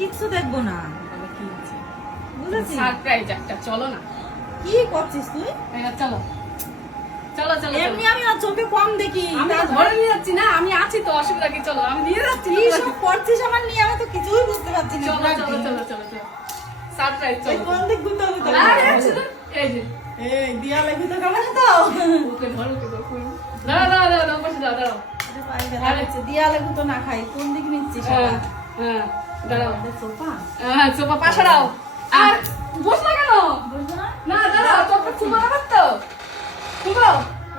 কিচ্ছু দেখবো না। কি আছে বুঝেছিস? সারপ্রাইজ একটা, চলো না। কি করছিস তুই? চলো চলো চলো। এমনি আমি আর চোখে কম দেখি। আমি তো ধরে নিয়ে যাচ্ছি না, আমি আছি তো, অসুবিধা কি? চলো আমি নিয়ে যাচ্ছি। কি সব করছিস আমার নিয়ে, আমি তো কিছুই বুঝতে পারছি না। চলো চলো চলো চলো চলো সারপ্রাইজ এই চলো। কোন দিক গুতো গুতো? আরে শুধু এই যে এই দিয়ালে গুতো কেমন তো? ওকে ধরো, ওকে ধরো। দাঁড়াও দাঁড়াও দাঁড়াও, পাশে দাঁড়াও দাঁড়াও। আরে পায়ে ব্যথা করছে, দিয়ালে গুতো না খাই। কোন দিক নিচ্ছিস? হ্যাঁ হ্যাঁ দাঁড়াও। এটা সোফা? হ্যাঁ সোফা পাশে দাও। আর বস না কেন? বুঝছো না? না দাঁড়াও, চোখটা চুমা রাখার তো খুবো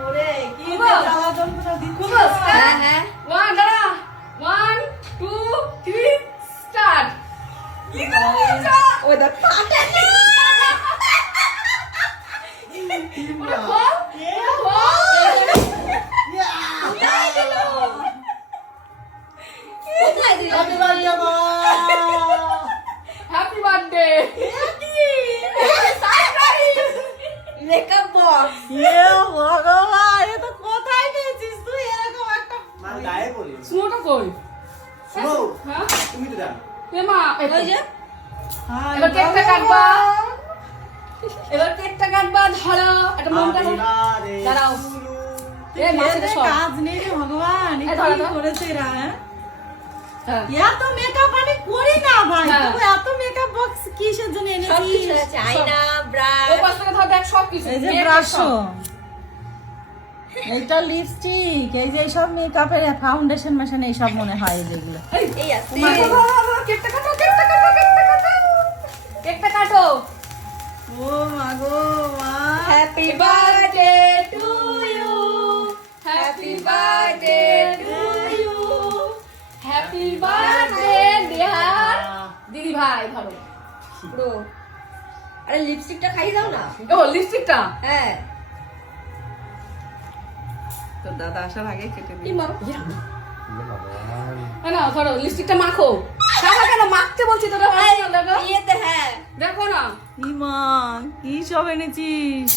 ওরে কি খুবো। জ্বালা যন্ত্রণা দিচ্ছিস? খুবো। হ্যাঁ 1 দাঁড়া 1 2 3 স্টার্ট। কি করছো? ওই দেখ পাটা নেই। ওটা খোল, ওটা খোল। Happy birthday. Makeup box. এ ভগবান, এ তো কোথায় পেয়েছিস তুই এরকম একটা? মানে গায়ে বলি স্নোটা কই? শোনো হ্যাঁ তুমি তো জানো এমা ওই যে এবার কেকটা কাটবা, এবার কেকটা কাটবা। ধরো একটা মনটা দাঁড়াও। এ মাছের সব কাজ নেই রে ভগবান, এ এই ধরো কি তো। করেছে এরা? হ্যাঁ? হ্যাঁ এত মেকআপ আমি করি না ভাই। হ্যাঁ। তুই এত মেকআপ বক্স কিসের জন্য এনেছিস? আয়না ও ব্রাশ পাশ থেকে ধর দেখ সব কিছু। এই যে কেকের ব্রাশ, সব। এইটা লিপস্টিক, এই যে এইসব মেকআপের ফাউন্ডেশন মেশান এইসব মনে হয় যেগুলো। এই আছে ধরো, ধরো, ধরো, কেকটা কাটো, কেকটা কাটো, কেকটা কাটো। কেকটা কাটো। ও মা গো মা। Happy birthday to you, happy birthday to you, happy birthday dear দিদি ভাই। ধরো ব্রো, আরে লিপস্টিকটা খাইয়ে দাও না। ও লিপস্টিকটা হ্যাঁ তো দাদা আসার আগে কেটে কি মা না, ধরো লিপস্টিকটা মাখো। খাবা কেন? মাখতে বলছি তোরা। দেখো ইয়েতে হ্যাঁ দেখো না। ইমা কি সব এনেছিস?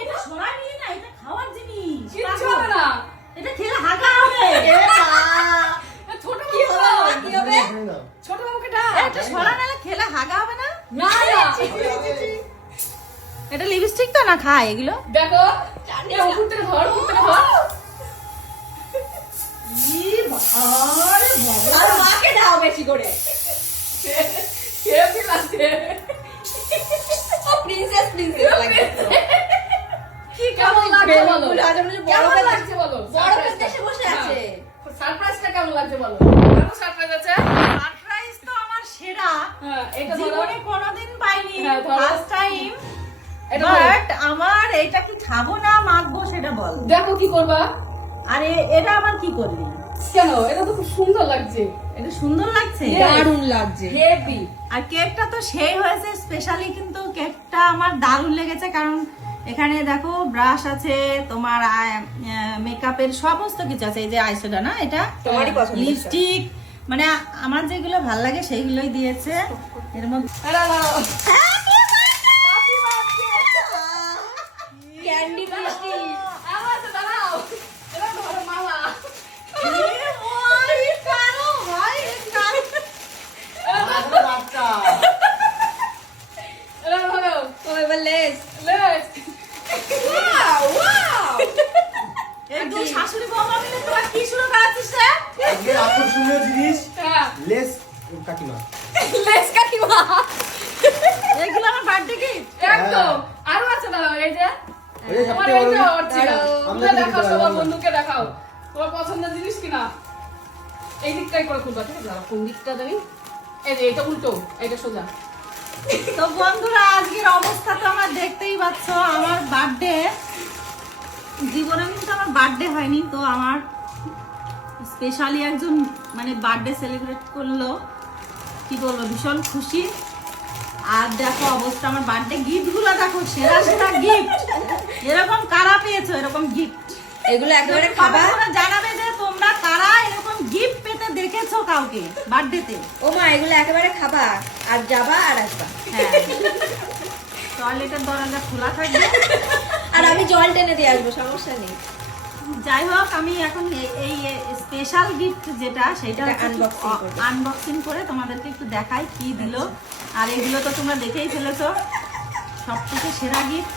এটা সোনা নিয়ে না, এটা খাওয়ার জিনিস। কিচ্ছু হবে না। এটা খেলে হাগা হবে। এ মা ছোট কি হবে কি হবে ছোট বাবুকে ডাক। এটা সোনা নালে খেলে হাগা হবে না? না না এটা লিপস্টিক তো না খায় এগুলো? দেখো এ উপর থেকে ধর, উপর থেকে ধর। আর মাকে দাও বেশি করে কে ফিলাছে? প্রিন্সেস প্রিন্সেস লাগে কি কেমন লাগছে বলো? বেলুন আজ আমরা যে বড় কেমন বেলুন- লাগছে বলো? বড় দেশে বসে আছে সারপ্রাইজটা কেমন লাগছে বলো? কত সারপ্রাইজ আছে? সারপ্রাইজ তো আমার সেরা। হ্যাঁ এটা ধরো, জীবনে কোনোদিন পাইনি, হ্যাঁ, ধরো। First time. এটা ধরো। বাট আমার এটা কি খাবো না মাখবো সেটা বল। দেখো কি করবা। আরে এটা আবার কি করলি? কেন? এটা তো খুব সুন্দর লাগছে। এটা সুন্দর লাগছে। দারুণ লাগছে হেভি। আর কেকটা তো সেই হয়েছে স্পেশালি, কিন্তু কেকটা আমার দারুণ লেগেছে কারণ এখানে দেখো ব্রাশ আছে, তোমার মেকআপের সমস্ত কিছু আছে। এই যে আইশ্যাডো না, এটা তোমারই পছন্দ লিপস্টিক, মানে আমার যেগুলো ভাল লাগে সেইগুলোই দিয়েছে এর মধ্যে। ক্যান্ডি মিষ্টি আবার তো দাঁড়াও। এটা ধরো মালা। বাচ্চা এটা ধরো ও এবার লেস লেস। একদম শাশুড়ি বৌমা মিলে তোরা কি শুরু করাচ্ছিস রে? আজকে আকর্ষণীয় জিনিস হ্যাঁ লেস কাকিমা লেস কাকিমা। এগুলো আমার বার্থডে গিফট। একদম। আরো আছে দাঁড়াও। এই যে ওই যে তোমার সবথেকে এই বড় যে জিনিস। অরিজিনাল। আমরা তুমি কি দেখাও, দিতে সবার পারবো? বন্ধুকে দেখাও তোমার পছন্দের জিনিস কিনা। এই দিকটাই করে খুলবা, ঠিক আছে? দাঁড়াও, কোন দিকটা জানি? এই যে এটা উল্টো, এটা সোজা। তো বন্ধুরা আজকের অবস্থা তো আমার দেখতেই পাচ্ছ। আমার বার্থডে, জীবনে কিন্তু আমার বার্থডে হয়নি, তো আমার স্পেশালি একজন মানে বার্থডে সেলিব্রেট করলো, কি বলবো, ভীষণ খুশি। আর দেখো অবস্থা, আমার বার্থডে গিফট গুলো দেখো, সেরা সেরা গিফট। এরকম কারা পেয়েছো এরকম গিফট? এগুলো একেবারে খাবা জানাবে যে তোমরা কারা এরকম গিফট পেতে দেখেছো কাউকে বার্থডেতে। ও মা এগুলো একেবারে খাবা আর যাবা আর আসবা হ্যাঁ, টয়লেটের দরজা খোলা থাকবে। আর আমি জল টেনে দিয়ে আসবো, সমস্যা নেই। যাই হোক আমি এখন এই স্পেশাল গিফট যেটা সেটা এটা unboxing করবো। আনবক্সিং করে তোমাদেরকে একটু দেখাই কি দিল। আর এগুলো তো তোমরা দেখেই ফেলেছো, সব থেকে সেরা গিফট।